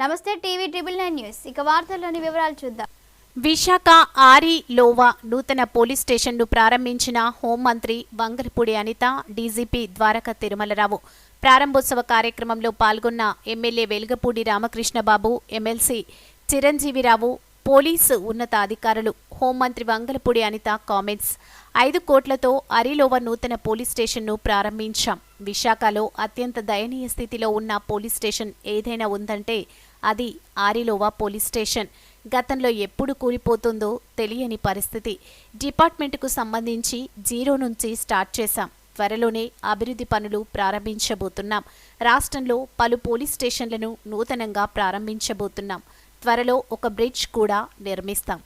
నమస్తే TV triple 9 news ఇక వార్తల్లోని వివరాలు చూద్దాం. విశాఖ ఆరిలోవా నూతన పోలీస్ స్టేషన్ను ప్రారంభించిన హోంమంత్రి వంగలపూడి అనిత, డీజీపీ ద్వారకా తిరుమలరావు. ప్రారంభోత్సవ కార్యక్రమంలో పాల్గొన్న MLA Velagapudi Ramakrishna Babu, MLC Chiranjeevi Rao, police ఉన్నతాధికారులు. హోంమంత్రి వంగలపూడి అనిత కామెంట్స్. 5 కోట్లతో అరిలోవా నూతన పోలీస్ స్టేషన్ను ప్రారంభించాం. విశాఖలో అత్యంత దయనీయ స్థితిలో ఉన్న పోలీస్ స్టేషన్ ఏదైనా ఉందంటే అది ఆరిలోవా పోలీస్ స్టేషన్. గతంలో ఎప్పుడు కూలిపోతుందో తెలియని పరిస్థితి. డిపార్ట్మెంట్కు సంబంధించి జీరో నుంచి స్టార్ట్ చేశాం. త్వరలోనే అభివృద్ధి పనులు ప్రారంభించబోతున్నాం. రాష్ట్రంలో పలు పోలీస్ స్టేషన్లను నూతనంగా ప్రారంభించబోతున్నాం. త్వరలో ఒక బ్రిడ్జ్ కూడా నిర్మిస్తాం.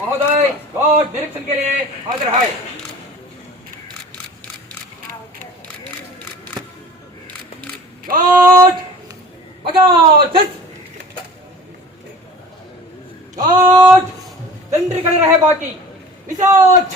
महोदय रोज निरीक्षण के लिए हाजिर है. चंद्रिकल रहे बाकी विशाल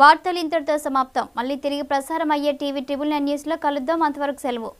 వార్తలు ఇంతటితో సమాప్తం. మళ్ళీ తిరిగి ప్రసారం అయ్యే టీవీ ట్రిపుల్ 9 న్యూస్లో కలుద్దాం. అంతవరకు సెలవు.